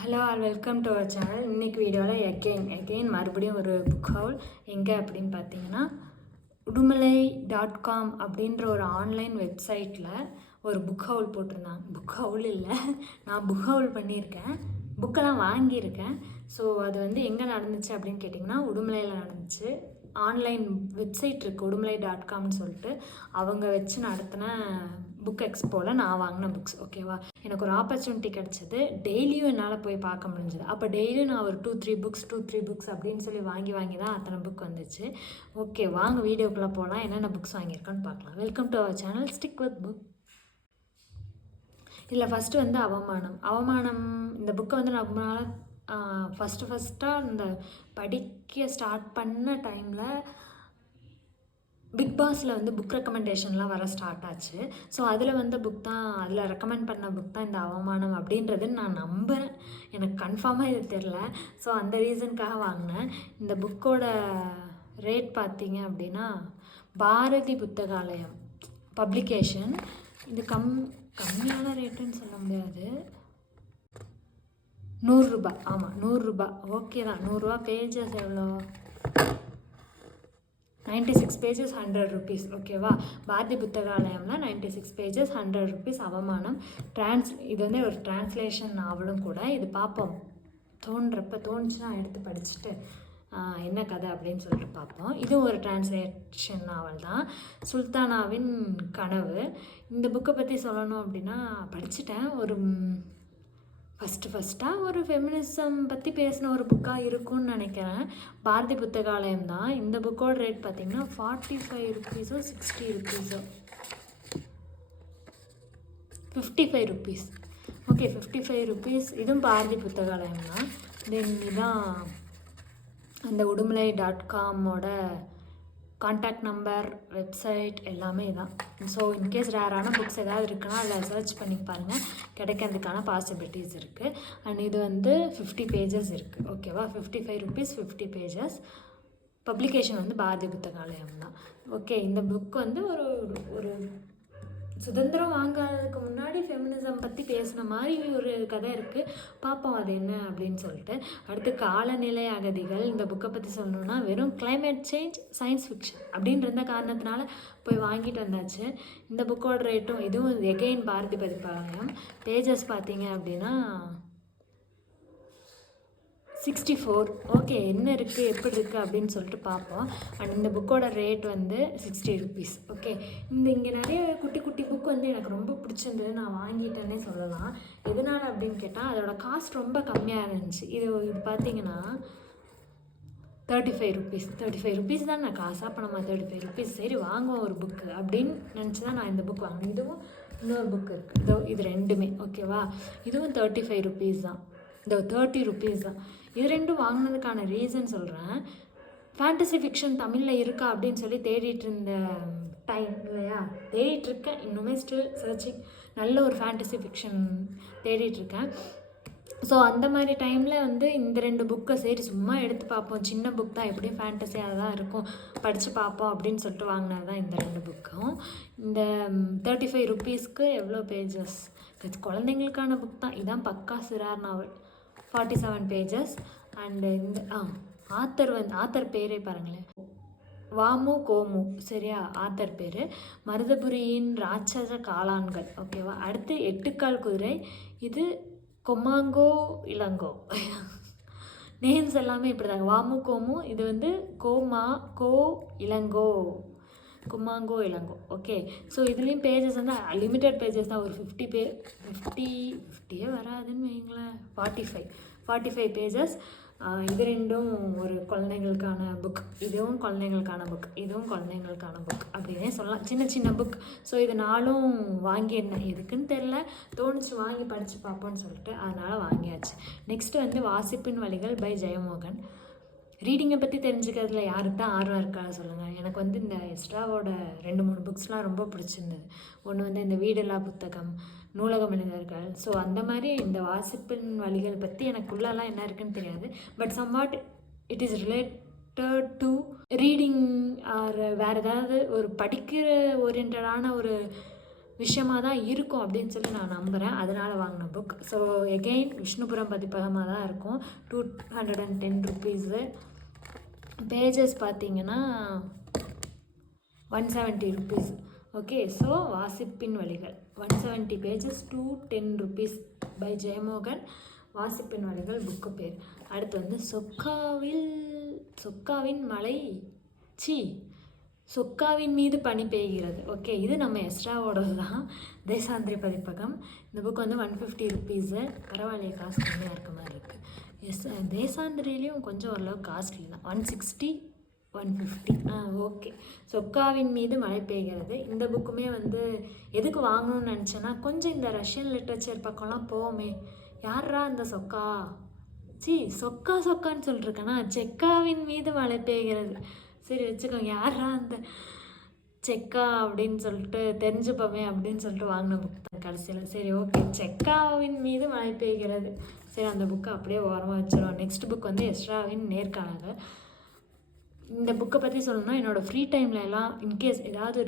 Hello all welcome to our channel. இன்றைக்கி வீடியோவில் again மறுபடியும் ஒரு புக் ஹவுல் எங்கே அப்படின்னு பார்த்தீங்கன்னா udumalai.com அப்படின்ற ஒரு ஆன்லைன் வெப்சைட்டில் ஒரு புக் ஹவுல் போட்டிருந்தாங்க. புக் ஹவுல் இல்லை, நான் புக் ஹவுல் பண்ணியிருக்கேன், புக்கெல்லாம் வாங்கியிருக்கேன். ஸோ அது வந்து எங்கே நடந்துச்சு அப்படின்னு கேட்டிங்கன்னா உடுமலையில் நடந்துச்சு. ஆன்லைன் வெப்சைட் இருக்குது udumalai.comனு சொல்லிட்டு, அவங்க வச்சு நடத்தின புக் எக்ஸ்போவில் நான் வாங்கின புக்ஸ். ஓகேவா, எனக்கு ஒரு ஆப்பர்ச்சுனிட்டி கிடச்சிது. டெய்லியும் என்னால் போய் பார்க்க முடிஞ்சுது. அப்போ டெய்லியும் நான் ஒரு 2-3 புக்ஸ் அப்படின்னு சொல்லி வாங்கி தான் அத்தனை புக் வந்துச்சு. ஓகே, வாங்க வீடியோக்குள்ளே போகலாம். என்னென்ன புக்ஸ் வாங்கியிருக்கோன்னு பார்க்கலாம். Welcome to our channel, stick with book. இதில் ஃபஸ்ட்டு வந்து அவமானம். இந்த புக்கை வந்து நான் ரொம்ப நாளாக ஃபஸ்ட்டாக இந்த படிக்க ஸ்டார்ட் பண்ண டைமில் பிக் பாஸில் வந்து புக் ரெக்கமெண்டேஷன்லாம் வர ஸ்டார்ட் ஆச்சு. ஸோ அதில் வந்த புக் தான், அதில் ரெக்கமெண்ட் பண்ண புக் தான் இந்த அவமானம் அப்படின்றதுன்னு நான் நம்புகிறேன். எனக்கு கன்ஃபார்மாக இது தெரில. ஸோ அந்த ரீசனுக்காக வாங்கினேன். இந்த புக்கோட ரேட் பார்த்தீங்க அப்படின்னா பாரதி புத்தகாலயம் பப்ளிகேஷன். இது கம்மியான ரேட்டுன்னு சொல்ல முடியாது. 100 ரூபா. ஆமாம், 100 ரூபா. ஓகே தான், 100 ரூபா. பேஜஸ் எவ்வளோ? 96 பேஜஸ், 100 ருபீஸ். ஓகேவா, பாரதி புத்தகாலயம்னா 96 பேஜஸ், 100 ருபீஸ். அவமானம் இது வந்து ஒரு டிரான்ஸ்லேஷன் நாவலும் கூட. இது பார்ப்போம், தோணுச்சுன்னா எடுத்து படிச்சுட்டு என்ன கதை அப்படின்னு சொல்லிட்டு பார்ப்போம். இதுவும் ஒரு டிரான்ஸ்லேஷன் நாவல் தான், சுல்தானாவின் கனவு. இந்த புக்கை பற்றி சொல்லணும் அப்படின்னா, படிச்சுட்டேன். ஒரு ஃபஸ்ட்டாக ஒரு ஃபெமினிசம் பற்றி பேசின ஒரு புக்காக இருக்கும்னு நினைக்கிறேன். பாரதி புத்தகாலயம் தான். இந்த புக்கோட ரேட் பார்த்திங்கன்னா 45 ருபீஸோ 60 ருபீஸோ 55 ருபீஸ். Okay, 55 rupees. இதுவும் பாரதி புத்தகாலயம் தான். தென் இதுதான் அந்த udumalai.comோட கான்டாக்ட் நம்பர், வெப்சைட் எல்லாமே தான். ஸோ இன்கேஸ் ரேரான புக்ஸ் ஏதாவது இருக்குன்னா அதில் சர்ச் பண்ணி பாருங்கள், கிடைக்கிறதுக்கான பாசிபிலிட்டிஸ் இருக்குது. அண்ட் இது வந்து 50 பேஜஸ் இருக்குது. ஓகேவா, 55 ருபீஸ், 50 பேஜஸ். பப்ளிகேஷன் வந்து பாரதி புத்தகாலயம் தான். ஓகே, இந்த புக் வந்து ஒரு சுதந்திரம் வாங்காததுக்கு முன்னாடி ஃபெமினிசம் பற்றி பேசின மாதிரி ஒரு கதை இருக்குது. பார்ப்போம் அது என்ன அப்படின்னு சொல்லிட்டு. அடுத்து காலநிலை அகதிகள். இந்த புக்கை பற்றி சொல்லணுன்னா வெறும் கிளைமேட் சேஞ்ச், சயின்ஸ் ஃபிக்ஷன் அப்படின்னு இருந்த காரணத்தினால போய் வாங்கிட்டு வந்தாச்சு. இந்த புக்கோட ரேட்டும், இதுவும் எகெயின் பாரதி பதிப்பாளையம். பேஜஸ் பார்த்தீங்க அப்படின்னா 64. ஓகே, என்ன இருக்குது எப்படி இருக்குது அப்படின்னு சொல்லிட்டு பார்ப்போம். அண்ட் இந்த புக்கோட ரேட் வந்து 60 ருபீஸ். ஓகே, இங்கே நிறைய குட்டி புக் வந்து எனக்கு ரொம்ப பிடிச்சிருந்தது, நான் வாங்கிட்டேன்னே சொல்லலாம். எதனால் அப்படின்னு கேட்டால் அதோட காஸ்ட் ரொம்ப கம்மியாக இருந்துச்சு. இது பார்த்தீங்கன்னா 35 ருபீஸ் தான். நான் காசாக பணமாக 35 ருபீஸ், சரி வாங்குவோம் ஒரு புக்கு அப்படின்னு நினச்சி தான் நான் இந்த புக் வாங்கினேன். இதுவும் இன்னொரு புக் இருக்குது, இது ரெண்டுமே. ஓகேவா, இதுவும் 35 ருபீஸ் தான், 30 ருபீஸ் தான். இது ரெண்டும் வாங்கினதுக்கான ரீசன் சொல்கிறேன். ஃபேண்டசி ஃபிக்ஷன் தமிழில் இருக்கா அப்படின்னு சொல்லி தேடிட்டு இருந்த டைம் இல்லையா, தேடிட்டுருக்கேன், இன்னுமே ஸ்டில் சர்ச்சிங். நல்ல ஒரு ஃபேண்டசி ஃபிக்ஷன் தேடிட்டுருக்கேன். ஸோ அந்த மாதிரி டைமில் வந்து இந்த 2 புக்கை சரி சும்மா எடுத்து பார்ப்போம், சின்ன புக் தான், எப்படியும் ஃபேண்டஸியாக தான் இருக்கும், படித்து பார்ப்போம் அப்படின்னு சொல்லிட்டு வாங்கினது தான் இந்த 2 புக்கும். இந்த 35 ருபீஸ்க்கு எவ்வளோ பேஜஸ்? இது குழந்தைங்களுக்கான புக் தான். இதுதான் பக்கா சிறார் நாவல், 47 பேஜஸ். அண்டு இந்த ஆத்தர் பேரே பாருங்களேன், வாமு கோமு. சரியா, ஆத்தர் பேர் மருதபுரியின் ராட்சச காளான்கள். ஓகேவா, அடுத்து 8 கால் குதிரை. இது கொமாங்கோ இளங்கோ. நேம்ஸ் எல்லாமே இப்படி தாங்க, வாமு கோமு. இது வந்து கோ இளங்கோ, குமாங்கோ இளங்கோ. ஓகே, ஸோ இதுலேயும் பேஜஸ் வந்து லிமிட்டட் பேஜஸ் தான். ஒரு 50 வராதுன்னு வைங்களேன், 45 பேஜஸ். இது ரெண்டும் ஒரு குழந்தைங்களுக்கான புக், இதுவும் குழந்தைங்களுக்கான புக், இதுவும் குழந்தைங்களுக்கான புக் அப்படின்னே சொல்லலாம், சின்ன புக். ஸோ இது நாளும் வாங்கியிருந்தேன், எதுக்குன்னு தெரில, தோணுச்சு வாங்கி படித்து பார்ப்போன்னு சொல்லிட்டு, அதனால் வாங்கியாச்சு. நெக்ஸ்ட்டு வந்து வாசிப்பின் வழிகள் பை ஜெயமோகன். ரீடிங்கை பற்றி தெரிஞ்சுக்கிறதுல யாருக்கு தான் ஆர்வம் இருக்கா சொல்லுங்கள். எனக்கு வந்து இந்த எஸ்ட்ராவோட 2-3 புக்ஸ்லாம் ரொம்ப பிடிச்சிருந்தது. ஒன்று வந்து இந்த வீடில்லா புத்தகம், நூலக மனிதர்கள். ஸோ அந்த மாதிரி இந்த வாசிப்பின் வழிகள் பற்றி எனக்குள்ளெல்லாம் என்ன இருக்குன்னு தெரியாது. But somewhat it is related to reading or வேறு ஏதாவது ஒரு படிக்கிற ஓரியன்டான ஒரு விஷயமாக தான் இருக்கும் அப்படின்னு சொல்லி நான் நம்புகிறேன். அதனால் வாங்கின புக். ஸோ எகெயின் விஷ்ணுபுரம் பதிப்பகமாக தான் இருக்கும். 210 ருபீஸு. பேஜஸ் பார்த்தீங்கன்னா 170 ருபீஸ். ஓகே, ஸோ வாசிப்பின் வழிகள் 170 பேஜஸ் 210 ருபீஸ் பை ஜெயமோகன். வாசிப்பின் வழிகள் புக்கு பேர். அடுத்து வந்து சொக்காவின் மலை சொக்காவின் மீது பனி பெய்கிறது. ஓகே, இது நம்ம எஸ்ட்ராவோடது தான், தேசாந்திரி பதிப்பகம். இந்த புக் வந்து 150 ருபீஸு. பரவாயில்லையே, காசு கம்மியாக இருக்க மாதிரி இருக்குது. தேசாந்திரிலையும் கொஞ்சம் ஓரளவு காஸ்ட்லி தான், 160 150. ஓகே. சொக்காவின் மீது மழை பெய்கிறது. இந்த புக்குமே வந்து எதுக்கு வாங்கணும்னு நினச்சேன்னா, கொஞ்சம் இந்த ரஷ்யன் லிட்ரேச்சர் பக்கம்லாம் போவோமே. யாரா இந்த சொக்கான்னு சொல்லிட்டுருக்கேன்னா, செக்காவின் மீது மழை பெய்கிறது. சரி வச்சுக்கோங்க, யாரா அந்த செக்கா அப்படின்னு சொல்லிட்டு தெரிஞ்சுப்போமே அப்படின்னு சொல்லிட்டு வாங்கின புக் தான் கடைசியில். சரி ஓகே, செக்காவின் மீது மழை பெய்கிறது. சரி, அந்த புக்கை அப்படியே ஓரமாக வச்சிடுவோம். நெக்ஸ்ட் புக் வந்து எஸ்ட்ராவின் நேர்காணல். இந்த புக்கை பற்றி சொல்லணும்னா, என்னோடய ஃப்ரீ டைமில் எல்லாம் இன்கேஸ் ஏதாவது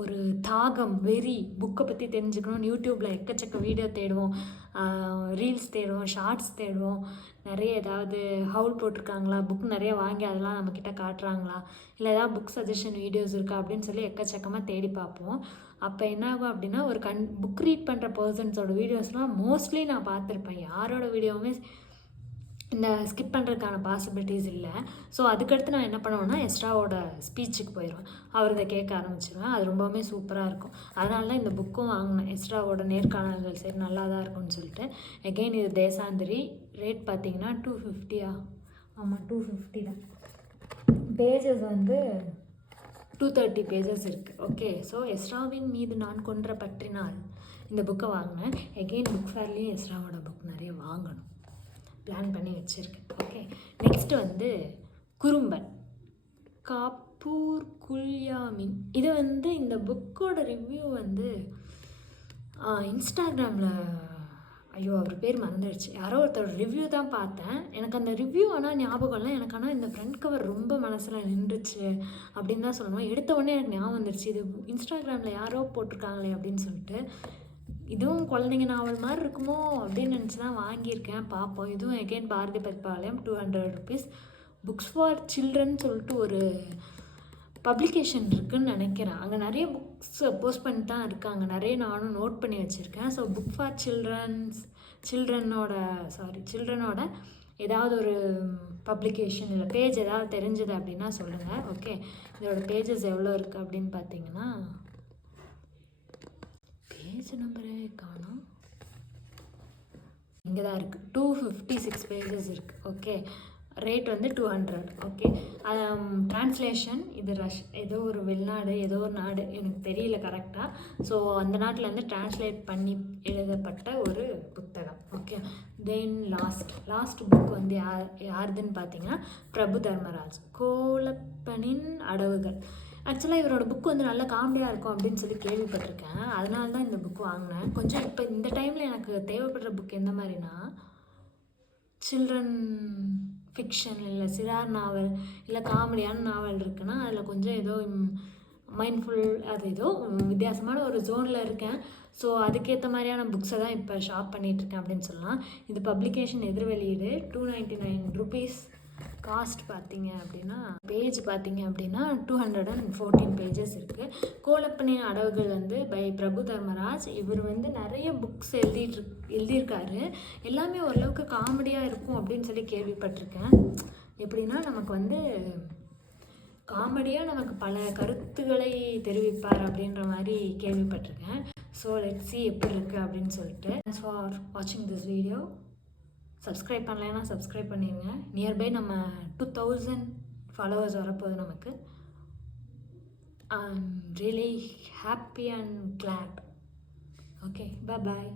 ஒரு தாகம் வெறி புக்கை பற்றி தெரிஞ்சுக்கணும்னு யூடியூப்பில் எக்கச்சக்க வீடியோ தேடுவோம், ரீல்ஸ் தேடுவோம், ஷார்ட்ஸ் தேடுவோம். நிறைய ஏதாவது ஹவுல் போட்டிருக்காங்களா, புக் நிறைய வாங்கி அதெல்லாம் நம்மக்கிட்ட காட்டுறாங்களா, இல்லை ஏதாவது புக் சஜஷன் வீடியோஸ் இருக்கா அப்படின்னு சொல்லி எக்கச்சக்கமாக தேடி பார்ப்போம். அப்போ என்ன ஆகும் அப்படின்னா, ஒரு புக் ரீட் பண்ணுற பர்சன்ஸோட வீடியோஸ்லாம் மோஸ்ட்லி நான் பார்த்துருப்பேன். யாரோட வீடியோவுமே இந்த ஸ்கிப் பண்ணுறதுக்கான பாசிபிலிட்டிஸ் இல்லை. ஸோ அதுக்கடுத்து நான் என்ன பண்ணுவேன்னா, எஸ்ட்ராவோட ஸ்பீச்சுக்கு போயிடுவேன். அவர் இதை கேட்க ஆரம்பிச்சிடுவேன். அது ரொம்பவுமே சூப்பராக இருக்கும். அதனால தான் இந்த புக்கும் வாங்கினேன். எஸ்ட்ராவோட நேர்காணல்கள் சரி நல்லா தான் இருக்கும்னு சொல்லிட்டு. எகெயின் இது தேசாந்திரி. ரேட் பார்த்தீங்கன்னா 250. ஆமாம், 250 தான். பேஜஸ் வந்து 230 பேஜஸ் இருக்குது. ஓகே, ஸோ எஸ்ட்ராவின் மீது நான் கொன்ற பற்றினால் இந்த புக்கை வாங்கினேன். எகெயின் புக் ஃபேர்லேயும் எஸ்ட்ராவோட புக் நிறைய வாங்கணும் பிளான் பண்ணி வச்சுருக்கேன். ஓகே, நெக்ஸ்ட்டு வந்து குறும்பன், காப்பூர் குல்யாமின். இது வந்து இந்த புக்கோட ரிவ்யூ வந்து இன்ஸ்டாகிராமில், ஐயோ அவர் பேர் மறந்துடுச்சு, யாரோ ஒருத்தரோட ரிவ்யூ தான் பார்த்தேன். எனக்கு அந்த ரிவ்யூ ஆனால் ஞாபகம் இல்லை. எனக்கு ஆனால் இந்த ஃப்ரண்ட் கவர் ரொம்ப மனசில் நின்றுச்சு அப்படின்னு தான் சொல்லணும். எடுத்த உடனே எனக்கு ஞாபகம் வந்துடுச்சு, இது இன்ஸ்டாகிராமில் யாரோ போட்டிருக்காங்களே அப்படின்னு சொல்லிட்டு. இதுவும் குழந்தைங்க நாவல் மாதிரி இருக்குமோ அப்படின்னு நினச்சி தான் வாங்கியிருக்கேன். பார்ப்போம். இதுவும் எகெயின் பாரதி பதிப்பாளையம் 200 ருபீஸ். புக்ஸ் ஃபார் சில்ட்ரன் சொல்லிட்டு ஒரு பப்ளிகேஷன் இருக்குதுன்னு நினைக்கிறேன். அங்கே நிறைய புக்ஸ் போஸ்ட் பண்ணிட்டு தான் இருக்காங்க. நிறைய நானும் நோட் பண்ணி வச்சுருக்கேன். ஸோ புக் ஃபார் சில்ட்ரனோட ஏதாவது ஒரு பப்ளிகேஷன் இல்லை பேஜ் ஏதாவது தெரிஞ்சது அப்படின்னா சொல்லுங்கள். ஓகே, இதோட பேஜஸ் எவ்வளோ இருக்குது அப்படின்னு பார்த்தீங்கன்னா, பேஜ் நம்பரே காணோம், இங்கே தான் இருக்குது. 256 பேஜஸ் இருக்குது. ஓகே, ரேட் வந்து 200. ஓகே, ட்ரான்ஸ்லேஷன் இது ஏதோ ஒரு வெளிநாடு, ஏதோ ஒரு நாடு, எனக்கு தெரியல கரெக்டாக. ஸோ அந்த நாட்டிலேருந்து ட்ரான்ஸ்லேட் பண்ணி எழுதப்பட்ட ஒரு புத்தகம். ஓகே, தென் லாஸ்ட் புக் வந்து யாருதுன்னு பார்த்தீங்கன்னா, பிரபு தர்மராஜ், கோலப்பனின் அடவுகள். ஆக்சுவலாக இவரோட புக் வந்து நல்லா காமெடியாக இருக்கும் அப்படின்னு சொல்லி கேள்விப்பட்டிருக்கேன். அதனால தான் இந்த புக் வாங்கினேன். கொஞ்சம் இப்போ இந்த டைமில் எனக்கு தேவைப்படுற புக் எந்த மாதிரினா, சில்ட்ரன் ஃபிக்ஷன் இல்லை சிறார் நாவல் இல்லை காமெடியான நாவல் இருக்குன்னா அதில் கொஞ்சம் ஏதோ மைண்ட்ஃபுல், அது ஏதோ வித்தியாசமான ஒரு ஜோனில் இருக்கேன். ஸோ அதுக்கேற்ற மாதிரியான புக்ஸை தான் இப்போ ஷாப் பண்ணிகிட்ருக்கேன் அப்படின்னு சொல்லலாம். இது பப்ளிகேஷன் எதிர் வெளியீடு 299 ருபீஸ். காஸ்ட் பார்த்தீங்க அப்படின்னா, பேஜ் பார்த்தீங்க அப்படின்னா 214 பேஜஸ் இருக்குது. கோலப்பனின் அடவுகள் வந்து பை பிரபு தர்மராஜ். இவர் வந்து நிறைய புக்ஸ் எழுதியிருக்காரு. எல்லாமே ஓரளவுக்கு காமெடியாக இருக்கும் அப்படின்னு சொல்லி கேள்விப்பட்டிருக்கேன். எப்படின்னா, நமக்கு வந்து காமெடியாக நமக்கு பல கருத்துக்களை தெரிவிப்பார் அப்படின்ற மாதிரி கேள்விப்பட்டிருக்கேன். ஸோ லெட்ஸ் see எப்படி இருக்குது அப்படின்னு சொல்லிட்டு. தேங்க்ஸ் ஃபார் வாட்சிங் திஸ் வீடியோ. சப்ஸ்கிரைப் பண்ணலைன்னா சப்ஸ்கிரைப் பண்ணிடுங்க. நியர்பை நம்ம 2000 ஃபாலோவர்ஸ் வரப்போகுது நமக்கு. I am really happy and glad. Okay, bye.